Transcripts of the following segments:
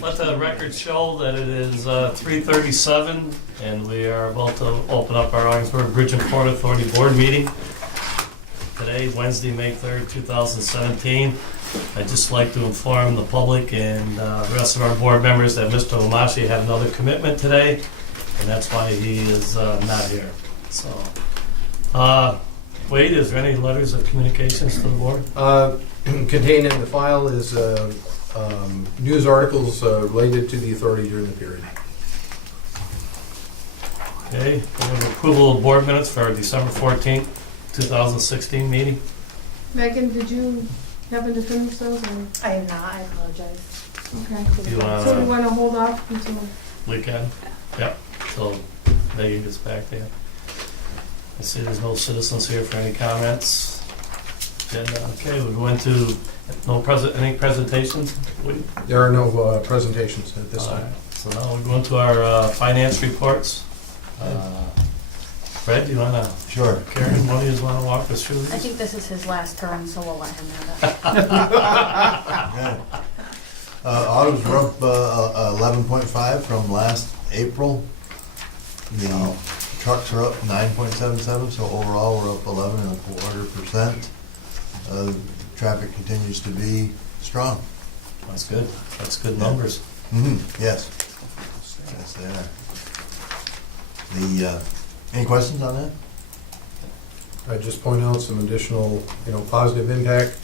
Let the record show that it is 3:37, and we are about to open up our Ogdensburg Bridge and Port Authority Board meeting. Today, Wednesday, May 3rd, 2017. I'd just like to inform the public and the rest of our board members that Mr. Lamashi had another commitment today, and that's why he is not here. So, Wade, is there any letters of communications to the board? Contained in the file is news articles related to the authority during the period. Okay, we have approval of board minutes for our December 14th, 2016 meeting. Megan, did you happen to finish those? Or? I am not, I apologize. Okay. You So we want to hold off until... Weekend? Yep, so Megan gets back there. I see there's no citizens here for any comments. Okay, we'll go into any presentations? There are no presentations at this time. So now we're going to our finance reports. Fred, do you want to? Sure. Karen, one of you want to walk us through I these? think this is his last turn, so we'll let him have it. Yeah. Autos were up 11.5 from last April. The trucks are up 9.77, so overall we're up 11.25%. Traffic continues to be strong. That's good. That's good numbers. Mm-hmm. Yes. Yes, they are. Any questions on that? I just point out some additional, positive impact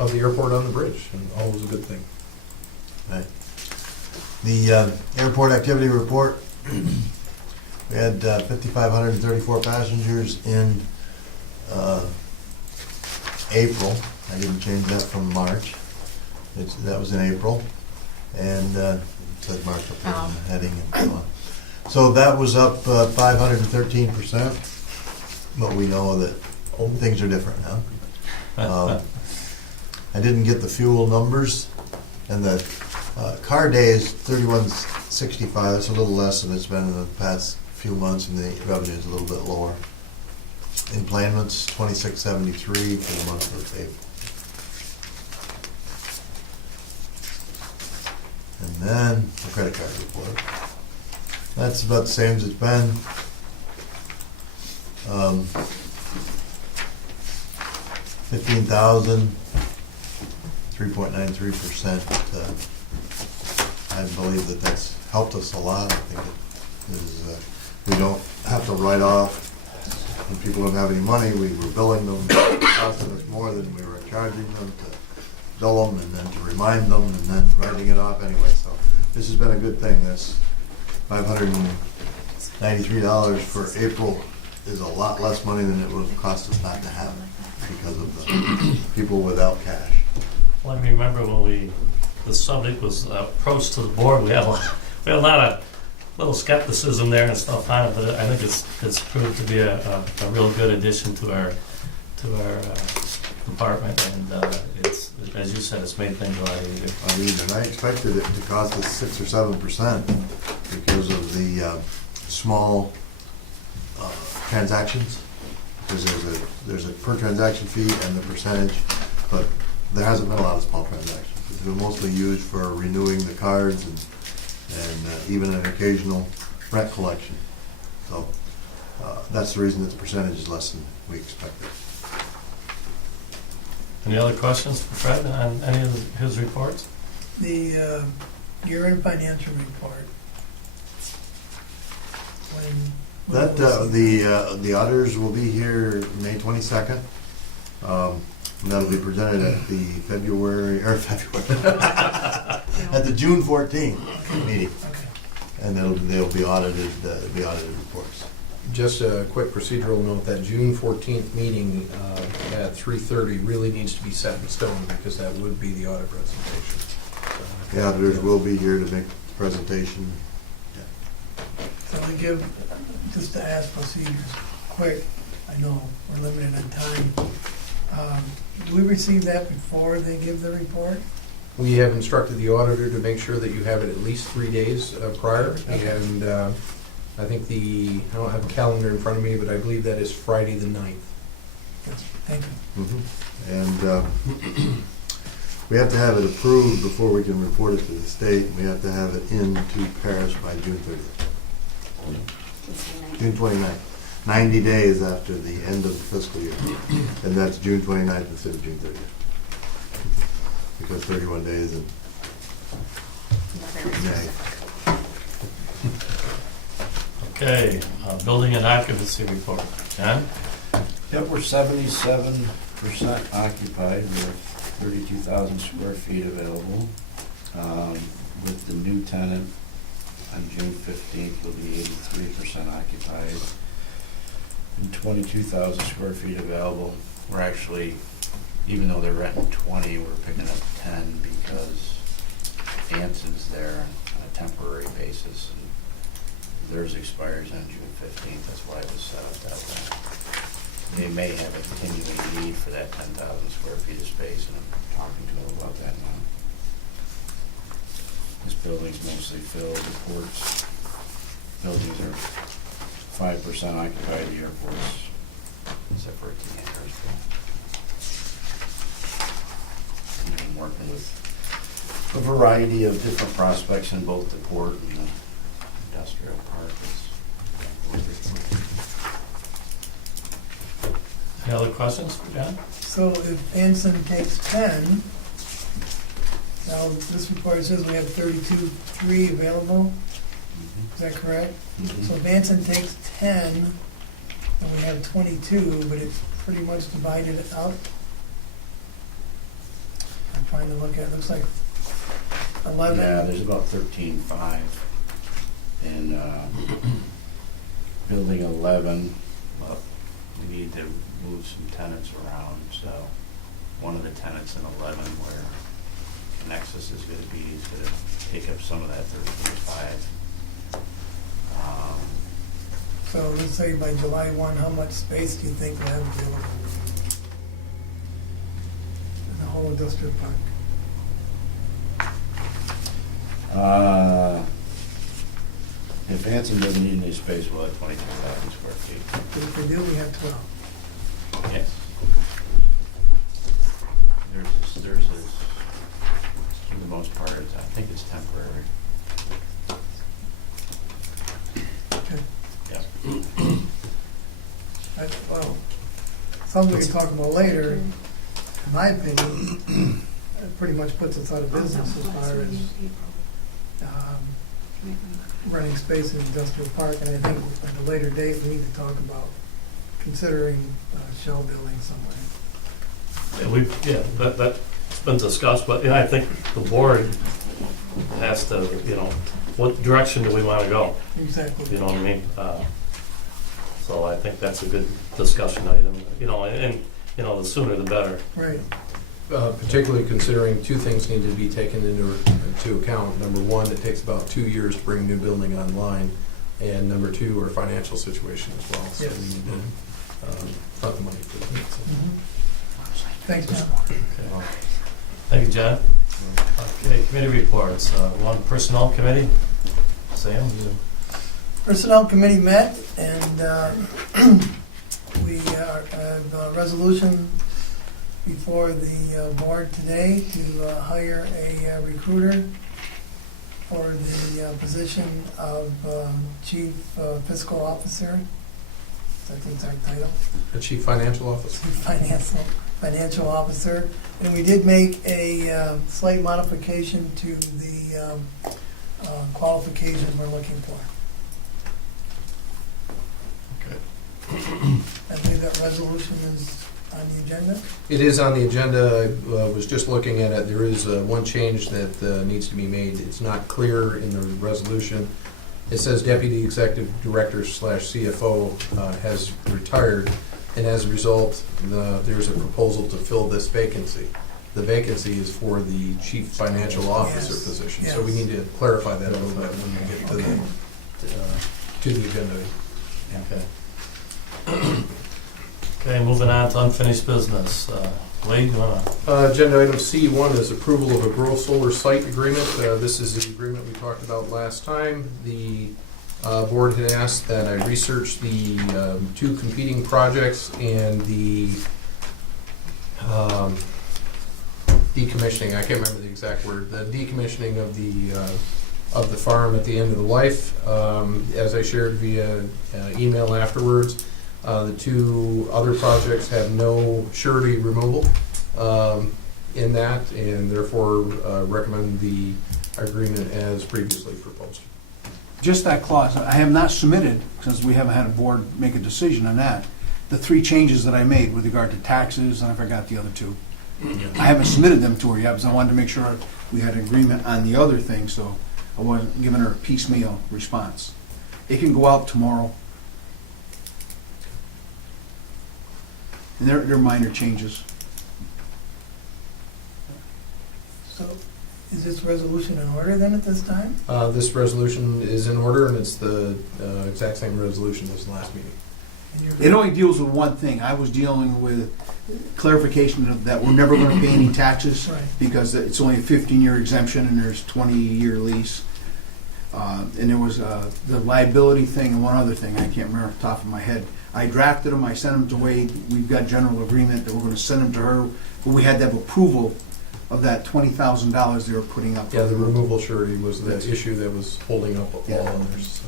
of the airport on the bridge, and always a good thing. Right. The airport activity report. We had 5,534 passengers in April. I didn't change that from March. That was in April. And it says March up there in the heading and so on. So that was up 513%. But we know that things are different now. I didn't get the fuel numbers. And the car day is 3165. That's a little less than it's been in the past few months, and the revenue is a little bit lower. Employments 2673 for the month of April. And then the credit card report. That's about the same as it's been. 15,000, 3.93%. I believe that that's helped us a lot. I think it is, we don't have to write off when people don't have any money. We were billing them, costing us more than we were charging them to bill them, and then to remind them, and then writing it off anyway. So this has been a good thing. This $593 for April is a lot less money than it would have cost us not to have it because of the people without cash. Well, I remember when the subject was approached to the board, we had a lot of little skepticism there and stuff on it, but I think it's proved to be a real good addition to our department, and it's, as you said, it's made things a lot easier. I mean, and I expected it to cost us 6 or 7% because of the small transactions. Because there's a per transaction fee and the percentage, but there hasn't been a lot of small transactions. It's been mostly used for renewing the cards and even an occasional rent collection. So that's the reason that the percentage is less than we expected. Any other questions for Fred on any of his reports? The year-end financial report. The auditors will be here May 22nd. And that'll be presented at the at the June 14th meeting. Okay. And they'll be audited reports. Just a quick procedural note, that June 14th meeting at 3:30 really needs to be set in stone, because that would be the audit presentation. The auditors will be here to make the presentation. So we give, just to ask procedures, quick, I know we're limited on time. Do we receive that before they give the report? We have instructed the auditor to make sure that you have it at least 3 days prior, and I think I don't have a calendar in front of me, but I believe that is Friday the 9th. Yes, thank you. Mm-hmm. And we have to have it approved before we can report it to the state, and we have to have it into Paris by June 30th. June 29th, 90 days after the end of the fiscal year. And that's June 29th instead of June 30th. Because 31 days in May. Okay, building and occupancy report. John? Yep, we're 77% occupied, with 32,000 square feet available. With the new tenant on June 15th, we'll be 83% occupied. And 22,000 square feet available. We're actually, even though they're renting 20, we're picking up 10 because Anson's there on a temporary basis. And theirs expires on June 15th, that's why it was set up that way. They may have a continuing need for that 10,000 square feet of space, and I'm talking to them about that now. This building's mostly filled, the ports buildings are 5% occupied, the airports, except for at the airport. I'm working with a variety of different prospects in both the port and the industrial park. Any other questions for John? So if Anson takes 10, now this report says we have 32.3 available, is that correct? So if Anson takes 10, and we have 22, but it's pretty much divided out. I'm trying to look at, it looks like 11. Yeah, there's about 13.5 in building 11. Well, we need to move some tenants around, so one of the tenants in 11 where Nexus is going to be, is going to take up some of that 13.5. So let's say by July 1, how much space do you think we'll have available in the whole industrial park? If Anson doesn't need any space, we'll have 22,000 square feet. Because if we do, we have 12. Yes. There's for the most part, I think it's temporary. Okay. Yeah. Well, something we can talk about later, in my opinion, it pretty much puts us out of business as far as running space in industrial park, and I think at a later date, we need to talk about considering shell building somewhere. Yeah, that's been discussed, but I think the board has to, what direction do we want to go? Exactly. You know what I mean? So I think that's a good discussion item, and the sooner the better. Right. Particularly considering two things need to be taken into account. Number one, it takes about 2 years to bring a new building online, and number two, our financial situation as well. So Yes. we need to front the money for that. Thanks, John. Okay. Thank you, John. Okay, committee reports. One personnel committee. Sam, you. Personnel committee met, and we have a resolution before the board today to hire a recruiter for the position of Chief Fiscal Officer. Is that the exact title? The Chief Financial Officer. Chief Financial Officer. And we did make a slight modification to the qualification we're looking for. Okay. I believe that resolution is on the agenda. It is on the agenda. I was just looking at it. There is one change that needs to be made. It's not clear in the resolution. It says Deputy Executive Director / CFO has retired, and as a result, there's a proposal to fill this vacancy. The vacancy is for the Chief Financial Officer Yes. position, so we need to clarify that a little bit when we get to the agenda. Okay. Okay, moving on to unfinished business. Wade, you want to? Agenda item C1 is approval of a gross solar site agreement. This is the agreement we talked about last time. The board had asked that I research the two competing projects and the decommissioning, I can't remember the exact word, the decommissioning of the farm at the end of the life. As I shared via email afterwards, the two other projects have no surety removal in that, and therefore recommend the agreement as previously proposed. Just that clause, I have not submitted, since we haven't had a board make a decision on that, the 3 changes that I made with regard to taxes, and I forgot the other 2. I haven't submitted them to her yet, because I wanted to make sure we had an agreement on the other thing, so I wasn't giving her a piecemeal response. It can go out tomorrow. And they're minor changes. So, is this resolution in order then at this time? This resolution is in order, and it's the exact same resolution as the last meeting. And you're- It only deals with one thing. I was dealing with clarification of that we're never gonna pay any taxes, Right. because it's only a 15-year exemption and there's 20-year lease. And there was the liability thing and one other thing, I can't remember off the top of my head. I drafted them, I sent them to Wade, we've got general agreement that we're gonna send them to her, but we had to have approval of that $20,000 they were putting up. Yeah, the removal surety was the issue that was holding up all Yeah. others.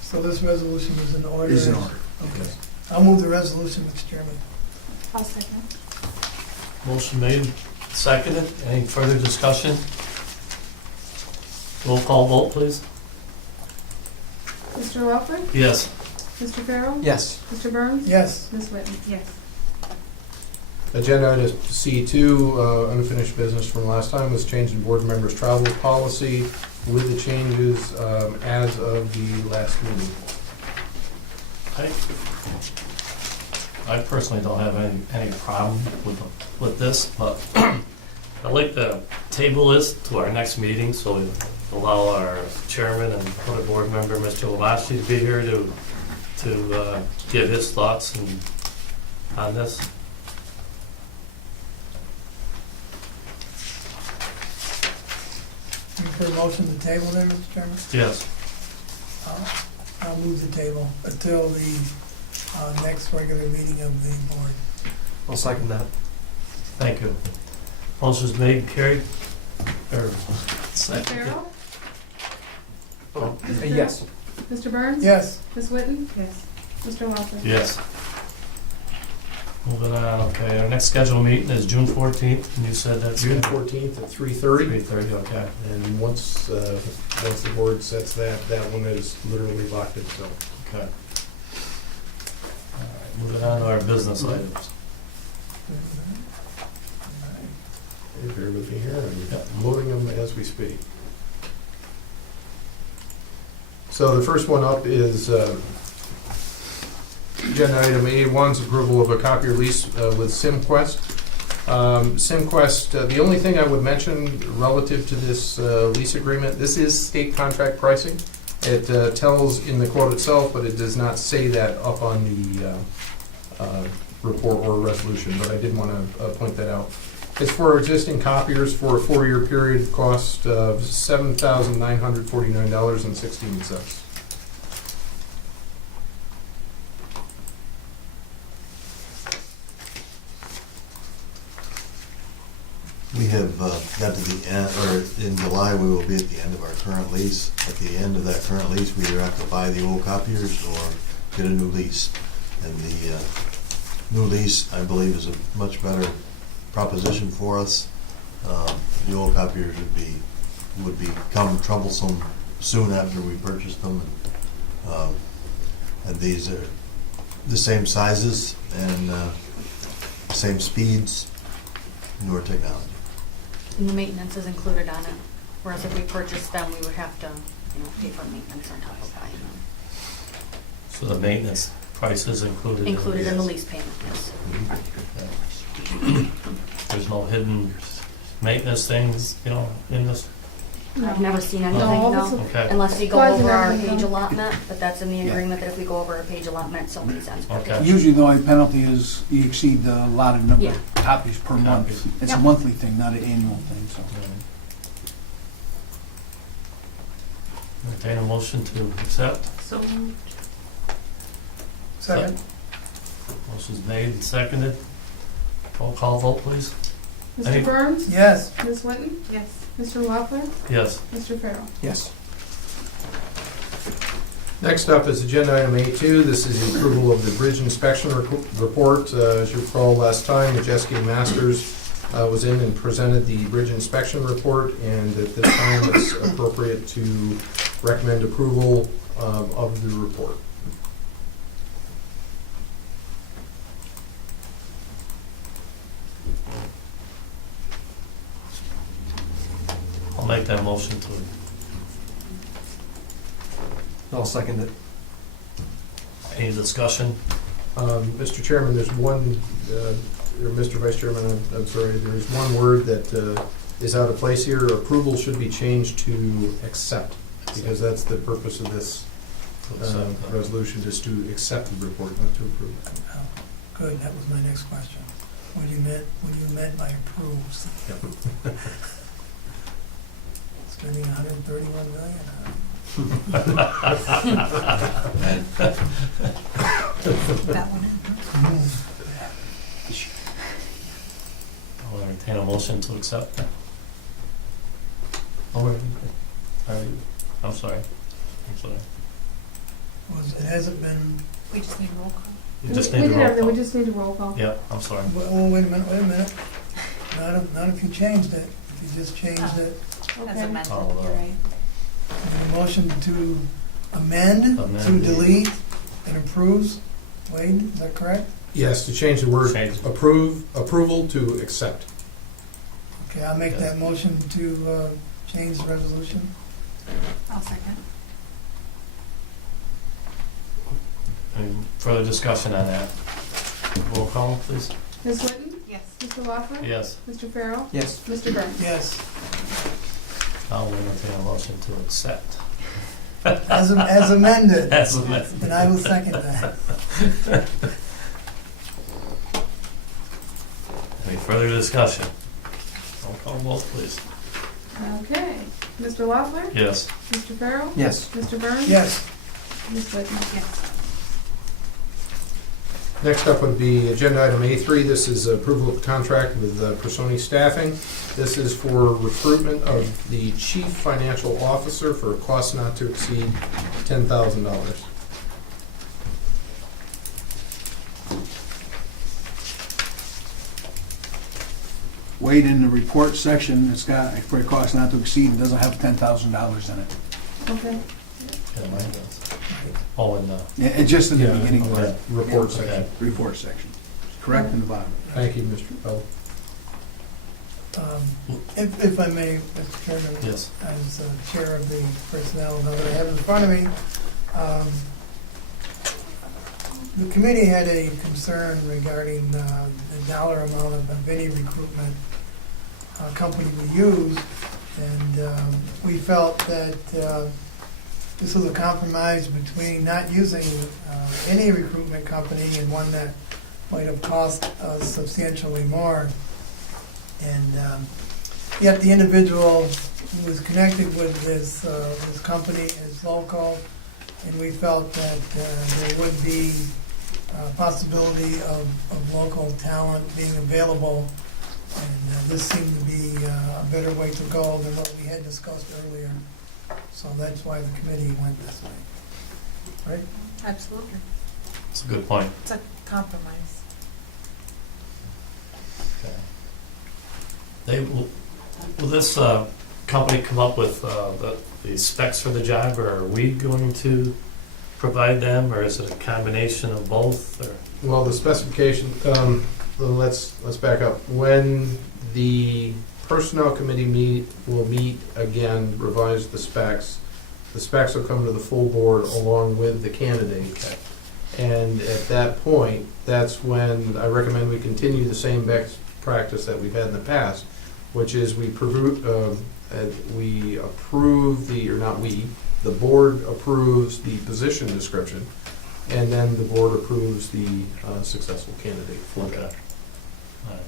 So this resolution is in order? Is in order. Okay. I'll move the resolution, Mr. Chairman. I'll second. Motion made, seconded. Any further discussion? Roll call vote, please. Mr. Lockwood? Yes. Mr. Farrell? Yes. Mr. Burns? Yes. Ms. Whitten? Yes. Agenda item C2, unfinished business from last time, was change in board members' travel policy with the changes as of the last meeting. I personally don't have any problem with this, but I'd like to table this to our next meeting, so we allow our chairman and other board member, Mr. Lamashi, to be here to give his thoughts on this. You for a motion to table there, Mr. Chairman? Yes. I'll move the table until the next regular meeting of the board. I'll second that. Thank you. Motion's made and carried. Or second. Farrell? Oh, Mr. Yes. Mr. Burns? Yes. Ms. Whitten? Yes. Mr. Lockwood? Yes. Moving on, okay, our next scheduled meeting is June 14th, and you said that's June 14th at 3:30. 3:30, okay. And once the board sets that one is literally locked in stone. Okay. All right, moving on to our business items. Bear with me here, Yep. I'm loading them as we speak. So the first one up is agenda item A1's approval of a copier lease with SimQuest. SimQuest, the only thing I would mention relative to this lease agreement, this is state contract pricing. It tells in the quote itself, but it does not say that up on the report or resolution, but I did want to point that out. It's for existing copiers for a 4-year period, cost of $7,949.16. We have got to the end, or in July, we will be at the end of our current lease. At the end of that current lease, we either have to buy the old copiers or get a new lease. And the new lease, I believe, is a much better proposition for us. The old copiers would become troublesome soon after we purchased them. And these are the same sizes and same speeds, newer technology. And the maintenance is included on it, whereas if we purchased them, we would have to, pay for maintenance on top of buying them. So the maintenance price is included? Included in the Yes. lease payment, yes. There's no hidden maintenance things, in this? I've never seen No, anything, this no, will- Okay, unless we go Supplies and over our everything, page no. allotment, but that's in the Yeah. agreement that if we go over a page allotment, so many cents per Okay. page. Usually the only penalty is you exceed the allotted number Yeah. of copies per month. Copies. It's a Yep. monthly thing, not an annual thing, so. entertain a motion to accept. So moved. Second. Motion's made and seconded. Roll call vote, please. Any- Mr. Burns? Yes. Ms. Winton? Yes. Mr. Wampler? Yes. Mr. Farrell? Yes. Next up is agenda item A2. This is the approval of the bridge inspection report. As you recall, last time, Majeski Masters was in and presented the bridge inspection report, and at this time, it's appropriate to recommend approval of the report. I'll make that motion to, I'll second it. any discussion? Mr. Chairman, there's one, or Mr. Vice Chairman, I'm sorry, there's one word that is out of place here. Approval should be changed to accept, because that's the purpose of this resolution, is to accept the report, not to approve. Oh, good, that was my next question. What you meant by approves? Spending 131 million on That one. I'll entertain a motion to accept that. Oh, wait. I'm sorry. it hasn't been, We just need roll call. You just We need a did roll everything, we call. just need a roll call. Yeah, I'm sorry. well, wait a minute. Not if you changed it. If you just changed it, As Okay. amended, Oh, you're right. a motion to amend, to Amend. delete, and approves. Wade, is that correct? Yes, to change the word Change. approval to accept. Okay, I'll make that motion to change the resolution. I'll second. Any further discussion on that? Roll call, please. Ms. Winton? Yes. Mr. Wampler? Yes. Mr. Farrell? Yes. Mr. Burns? Yes. I'll entertain a motion to accept. As amended. As amended. And I will second that. Any further discussion? Roll call vote, please. Okay. Mr. Wampler? Yes. Mr. Farrell? Yes. Mr. Burns? Yes. Ms. Winton? Yes. Next up would be agenda item A3. This is approval of contract with Personi Staffing. This is for recruitment of the chief financial officer for a cost not to exceed $10,000. Wade, in the report section, it's got, for a cost not to exceed, it doesn't have $10,000 in it. Okay. Yeah, mine does. Oh, and, Yeah, it's just in the Yeah, beginning of okay. the Report section. okay. report section. Correct in the bottom. Thank you, Mr. Pell. If I may, Mr. Chairman, Yes. as chair of the personnel that I have in front of me, the committee had a concern regarding the dollar amount of any recruitment company we use, and we felt that this was a compromise between not using any recruitment company and one that might have cost us substantially more. And yet the individual who was connected with this company is local, and we felt that there would be a possibility of local talent being available, and this seemed to be a better way to go than what we had discussed earlier. So that's why the committee went this way. Right? Absolutely. It's a good point. It's a compromise. Okay. Will this company come up with the specs for the job, or are we going to provide them, or is it a combination of both? Or? Well, the specification, let's back up. When the personnel committee will meet again, revise the specs will come to the full board along with the candidate. Okay. And at that point, that's when I recommend we continue the same best practice that we've had in the past, which is we approve the board approves the position description, and then the board approves the successful candidate for Okay. that. All right.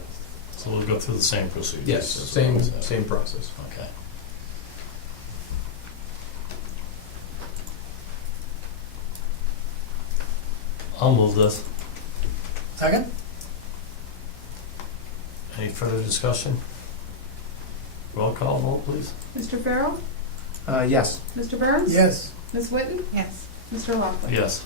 So we'll go through the same procedure. Yes, same process. Okay. I'll move this. Second? Any further discussion? Roll call vote, please. Mr. Farrell? Yes. Mr. Burns? Yes. Ms. Whitten? Yes. Mr. Lockwood? Yes.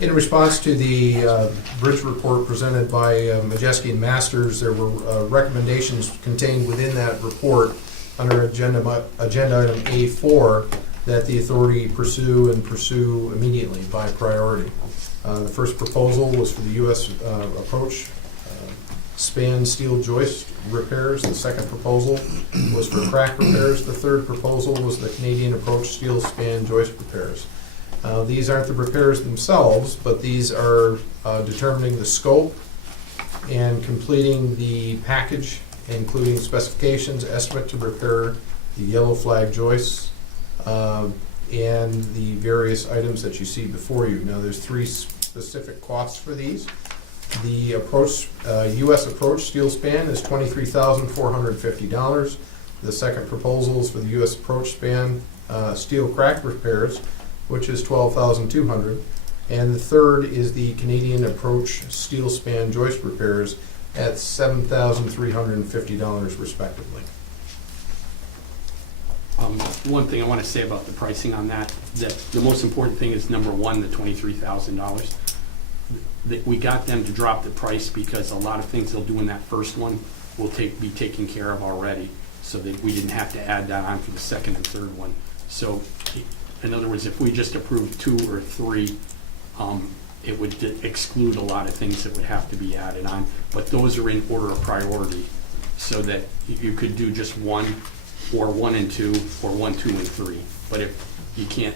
In response to the bridge report presented by Majeski and Masters, there were recommendations contained within that report under agenda item A4 that the authority pursue immediately by priority. The first proposal was for the U.S. approach span steel joist repairs. The second proposal was for crack repairs. The third proposal was the Canadian approach steel span joist repairs. These aren't the repairs themselves, but these are determining the scope and completing the package, including specifications, estimate to repair the yellow flag joists, and the various items that you see before you. Now, there's three specific costs for these. The approach, U.S. approach steel span is $23,450. The second proposal is for the U.S. approach span steel crack repairs, which is $12,200. And the third is the Canadian approach steel span joist repairs at $7,350 respectively. One thing I want to say about the pricing on that the most important thing is number one, the $23,000. We got them to drop the price because a lot of things they'll do in that first one will be taken care of already, so that we didn't have to add that on for the second and third one. So, in other words, if we just approved 2 or 3, it would exclude a lot of things that would have to be added on. But those are in order of priority, so that you could do just 1, or 1 and 2, or 1, 2, and 3. But if we can't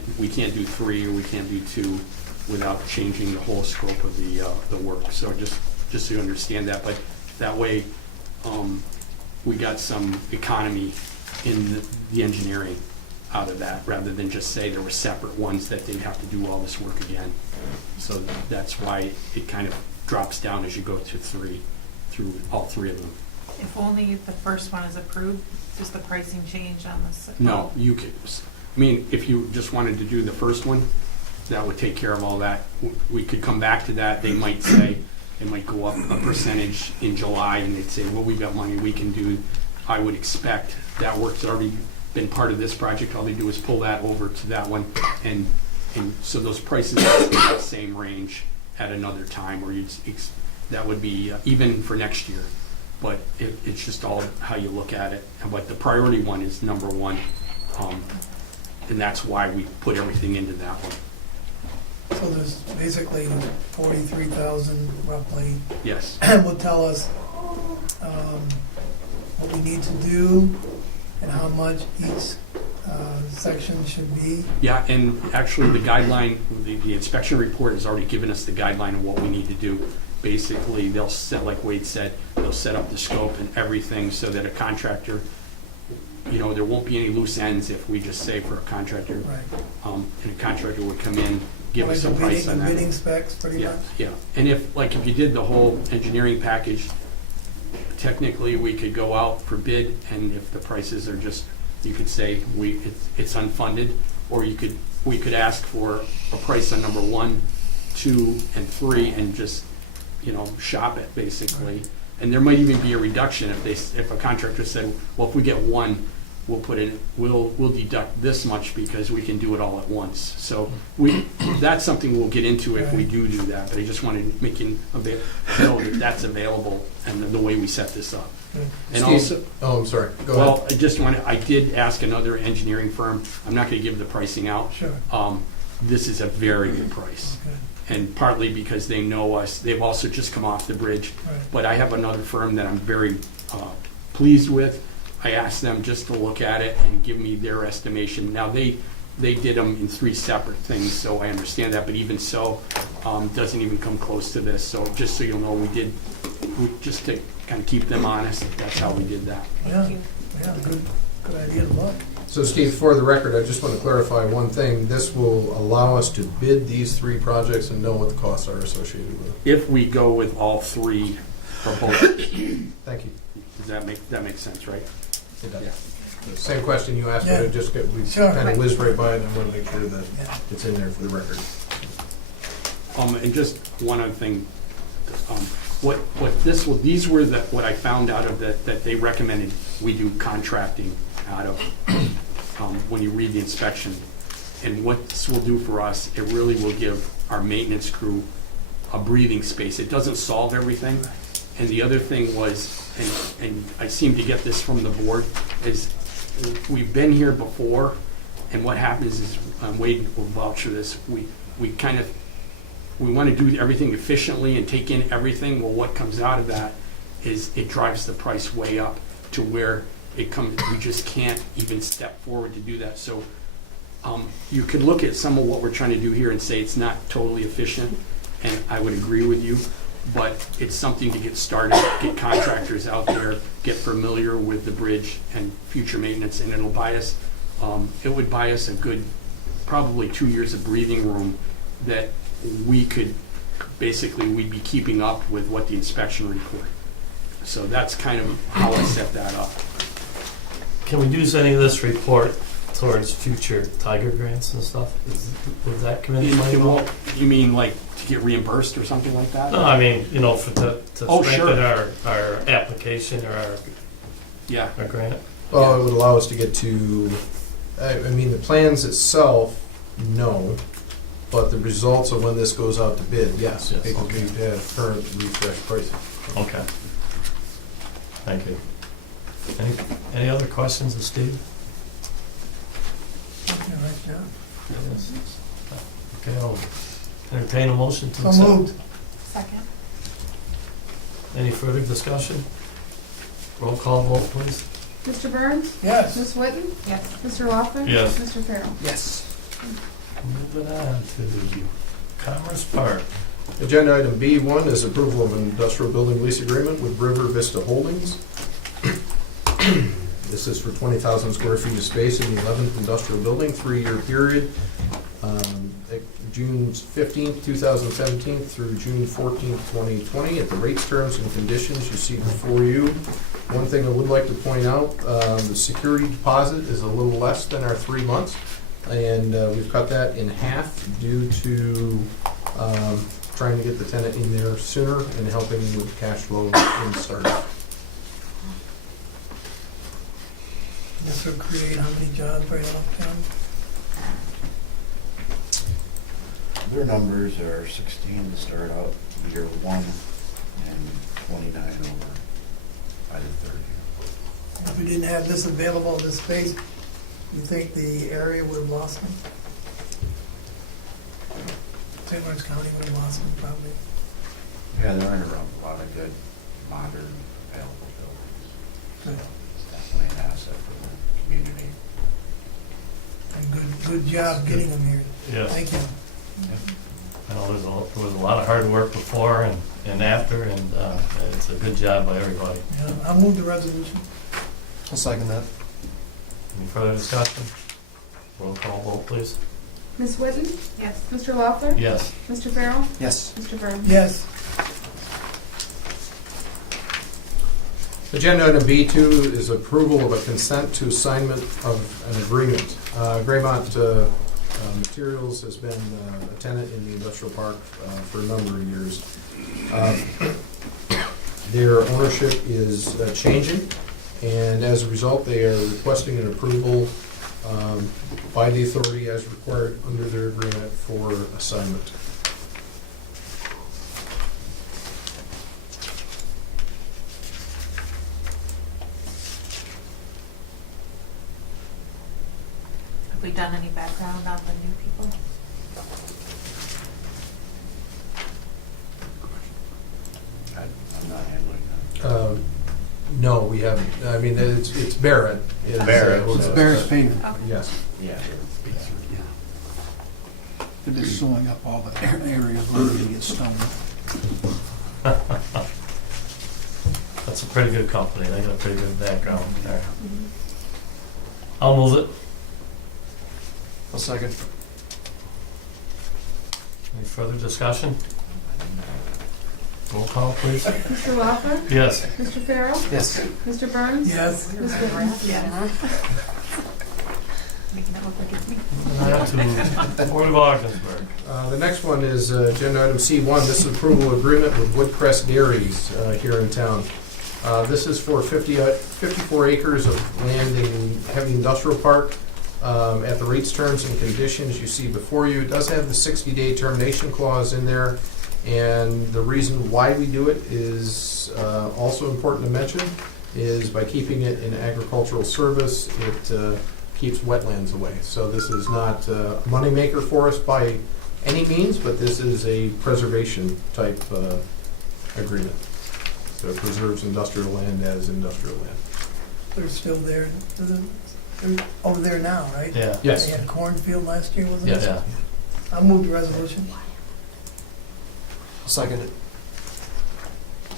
do 3, or we can't do 2 without changing the whole scope of the work. So just so you understand that, but that way we got some economy in the engineering out of that, rather than just say there were separate ones that they'd have to do all this work again. So that's why it kind of drops down as you go to 3, through all 3 of them. If only the first one is approved, does the pricing change on this? No, you could, I mean, if you just wanted to do the first one, that would take care of all that. We could come back to that. They might say, it might go up a percentage in July, and they'd say, well, we've got money we can do. I would expect that work's already been part of this project. All they do is pull that over to that one, and so those prices are in the same range at another time, or that would be even for next year. But it's just all how you look at it. But the priority one is number 1, and that's why we put everything into that one. So there's basically 43,000 roughly. Yes. Will tell us what we need to do and how much each section should be. Yeah, and actually the guideline, the inspection report has already given us the guideline of what we need to do. Basically, they'll set, like Wade said, they'll set up the scope and everything so that a contractor, there won't be any loose ends if we just say for a contractor, Right. And a contractor would come in, give us a Like the price on that. bidding specs, pretty much. Yeah, and if you did the whole engineering package, technically, we could go out for bid, and if the prices are just, you could say it's unfunded, or we could ask for a price on number 1, 2, and 3, and just, shop it, basically. And there might even be a reduction if a contractor said, well, if we get 1, we'll deduct this much because we can do it all at once. So that's something we'll get into if we do that, but I just wanted to make you know that that's available and the way we set this up. And Steve, I'm sorry, go ahead. I did ask another engineering firm, I'm not gonna give the pricing out. Sure. This is a very good price. Okay. And partly because they know us, they've also just come off the bridge. Right. But I have another firm that I'm very pleased with. I asked them just to look at it and give me their estimation. Now, they did them in 3 separate things, so I understand that, but even so, doesn't even come close to this. So just so you'll know, just to kind of keep them honest, that's how we did that. Yeah, good idea to look. So Steve, for the record, I just want to clarify one thing. This will allow us to bid these 3 projects and know what the costs are associated with it. If we go with all 3 proposals. Thank you. Does that make sense, right? It does. Same question you asked, but it just got, we Sure. kind of whizzed right by it, and I want to make sure that Yeah. it's in there for the record. And just one other thing, these were what I found out of that they recommended we do contracting out of, when you read the inspection. And what this will do for us, it really will give our maintenance crew a breathing space. It doesn't solve everything. And the other thing was, and I seem to get this from the board, is we've been here before, and what happens is, Wade will vouch for this, we want to do everything efficiently and take in everything. Well, what comes out of that is it drives the price way up to where we just can't even step forward to do that. So you could look at some of what we're trying to do here and say it's not totally efficient, and I would agree with you, but it's something to get started, get contractors out there, get familiar with the bridge and future maintenance, and it'll buy us, it would buy us a good, probably 2 years of breathing room that we could, basically, we'd be keeping up with what the inspection report. So that's kind of how I set that up. Can we use any of this report towards future Tiger grants and stuff? Would that come into play? You mean like to get reimbursed or something like that? No, I mean, you know, to Oh, strengthen sure. our application or Yeah. our grant. Well, it would allow us to get to, I mean, the plans itself, no, but the results of when this goes out to bid, yes. Yes. It could be at current refresh pricing. Okay. Thank you. Any other questions of Steve? Okay, right, John. Yes. Okay, I'll entertain a motion to So accept. moved. Second. Any further discussion? Roll call vote, please. Mr. Burns? Yes. Ms. Whitten? Yes. Mr. Laughlin? Yes. Mr. Farrell? Yes. Moving on to Commerce Park. Agenda item B1 is approval of an industrial building lease agreement with River Vista Holdings. This is for 20,000 square feet of space in the 11th industrial building, 3-year period, June 15th, 2017 through June 14th, 2020, at the rates, terms, and conditions you see before you. One thing I would like to point out, the security deposit is a little less than our 3 months, and we've cut that in half due to trying to get the tenant in there sooner and helping with cash flow in startup. This will create how many jobs right off, John? Their numbers are 16 to start out year 1 and 29 over by the third year. If we didn't have this available, this space, you think the area would have lost them? St. Lawrence County would have lost them, probably. Yeah, there aren't a lot of good, modern, available buildings. So Good. it's definitely an asset for the community. And good job getting them here. Yes. Thank you. I know there was a lot of hard work before and after, and it's a good job by everybody. Yeah, I'll move the resolution. I'll second that. Any further discussion? Roll call vote, please. Ms. Whitten? Yes. Mr. Laughlin? Yes. Mr. Farrell? Yes. Mr. Burns? Yes. Agenda item B2 is approval of a consent to assignment of an agreement. Graymont Materials has been a tenant in the industrial park for a number of years. Their ownership is changing, and as a result, they are requesting an approval by the authority as required under their agreement for assignment. Have we done any background on the new people? I'm not handling that. No, we haven't. I mean, it's Barrett. Barrett. It's Barrett's payment. Okay. Yes. Yeah. They're just sewing up all the areas where they get stoned. That's a pretty good company. They got a pretty good background there. I'll move it. I'll second. Any further discussion? Roll call, please. Mr. Loeffler? Yes. Mr. Farrell? Yes. Mr. Burns? Yes. Ms. Whitman? Yeah. Making it look like it's me. And on to Board of Ogdensburg. The next one is agenda item C1. This is approval agreement with Woodcrest Dairies here in town. This is for 54 acres of land in heavy industrial park. At the rates, terms, and conditions you see before you, it does have the 60-day termination clause in there. And the reason why we do it is also important to mention, is by keeping it in agricultural service, it keeps wetlands away. So this is not a moneymaker for us by any means, but this is a preservation type agreement. So it preserves industrial land as industrial land. They're still there, they're over there now, right? Yeah. Yes. They had a cornfield last year, wasn't it? Yeah. I'll move the resolution. I'll second it.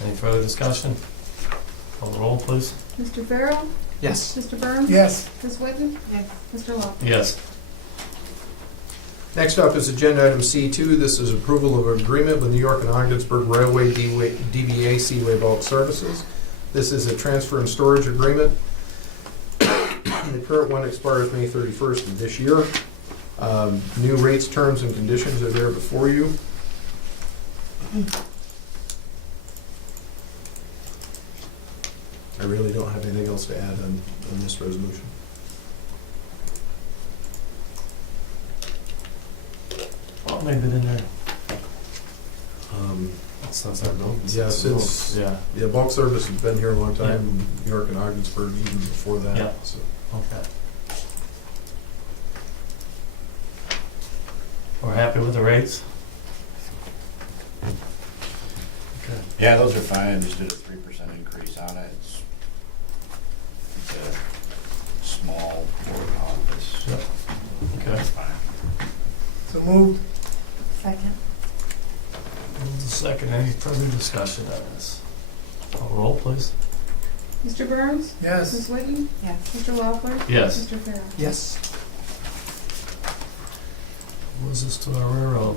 Any further discussion? Call the roll, please. Mr. Farrell? Yes. Mr. Burns? Yes. Ms. Whitman? Yes. Mr. Loeffler? Yes. Next up is agenda item C2. This is approval of agreement with New York and Ogdensburg Railway DBA Seaway Bulk Services. This is a transfer and storage agreement. The current one expires May 31st of this year. New rates, terms, and conditions are there before you. I really don't have anything else to add on this resolution. Well, maybe in there. Um, Since I've known. Yeah, since- Yeah, Yeah, bulk service has been here a long time, New York and Ogdensburg even before that. Yeah. So. okay. We're happy with the rates? Okay. Yeah, those are fine, I just did a 3% increase on it. It's a small board office. Yep. Okay. That's fine. So moved. Second. Second, any further discussion on this? Call the roll, please. Mr. Burns? Yes. Ms. Whitman? Yes. Mr. Loeffler? Yes. Mr. Farrell? Yes. Was this to our railroad?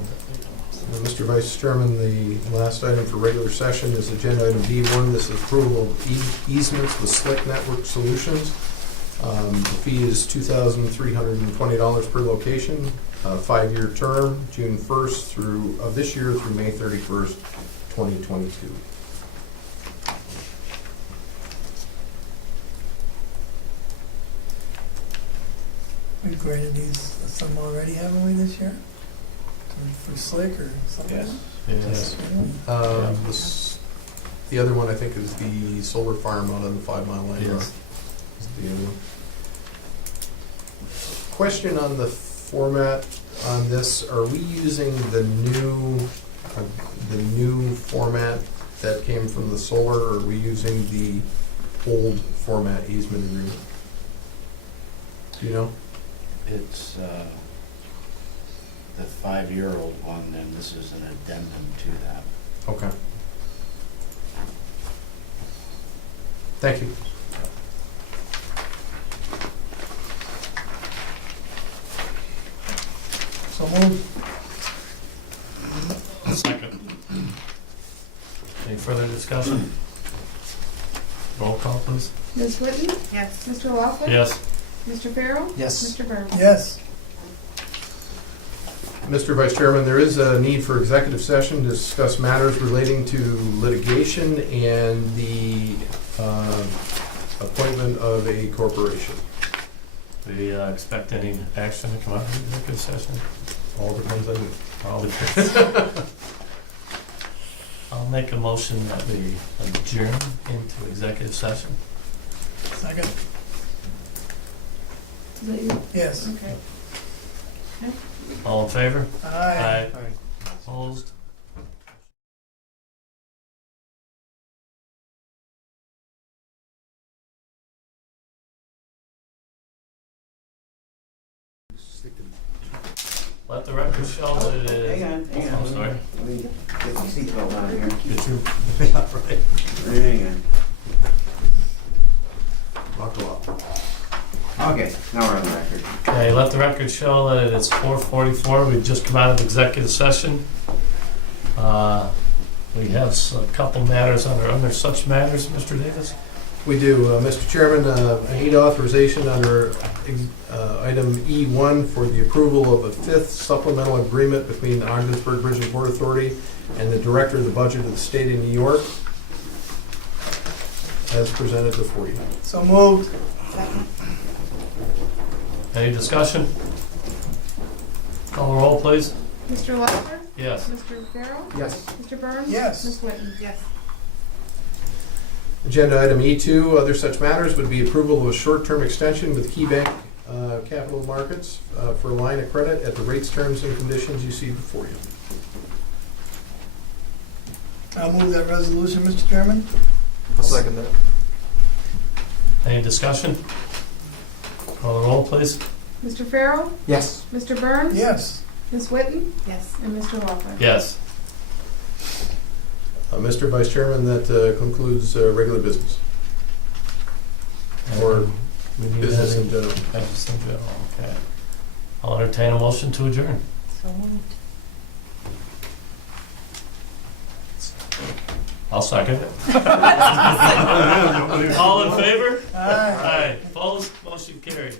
Mr. Vice Chairman, the last item for regular session is agenda item B1. This is approval of easements with Slick Network Solutions. The fee is $2,320 per location, 5-year term, June 1st of this year through May 31st, 2022. We've granted these, some already, haven't we, this year? For Slick or something? Yes. Yes. The other one, I think, is the solar farm out on the 5 Mile Line Road. Yes. Is the other one. Question on the format on this, are we using the new format that came from the solar, or are we using the old format easement agreement? Do you know? It's the 5-year-old one, and this is an addendum to that. Okay. Thank you. So moved. Second. Any further discussion? Roll call, please. Ms. Whitman? Yes. Mr. Loeffler? Yes. Mr. Farrell? Yes. Mr. Burns? Yes. Mr. Vice Chairman, there is a need for executive session to discuss matters relating to litigation and the appointment of a corporation. Do we expect any action to come out of the executive session? All depends on you. All depends. I'll make a motion that we adjourn into executive session. Second. Is that you? Yes. Okay. All in favor? Aye. Opposed? Let the record show that it is. Hang on. I'm sorry. Let me get the seatbelt on here. Get your, Hang on. Buckle up. Okay, now we're on the record. okay, let the record show that it's 4:44. We've just come out of executive session. We have a couple matters under such matters, Mr. Davis. We do, Mr. Chairman, I need authorization under item E1 for the approval of a fifth supplemental agreement between the Ogdensburg Bridge and Port Authority and the Director of the Budget of the State of New York, as presented before you. So moved. Any discussion? Call the roll, please. Mr. Lester? Yes. Mr. Farrell? Yes. Mr. Burns? Yes. Ms. Whitten? Yes. Agenda item E2, other such matters, would be approval of a short-term extension with KeyBank Capital Markets for a line of credit at the rates, terms, and conditions you see before you. I'll move that resolution, Mr. Chairman. I'll second that. Any discussion? Call the roll, please. Mr. Farrell? Yes. Mr. Burns? Yes. Ms. Whitten? Yes. And Mr. Hopper? Yes. Mr. Vice Chairman, that concludes regular business, or We need business that in general. business in general, okay. I'll entertain a motion to adjourn. So moved. I'll second it. All in favor? Aye. Aye. Opposed? Motion carried.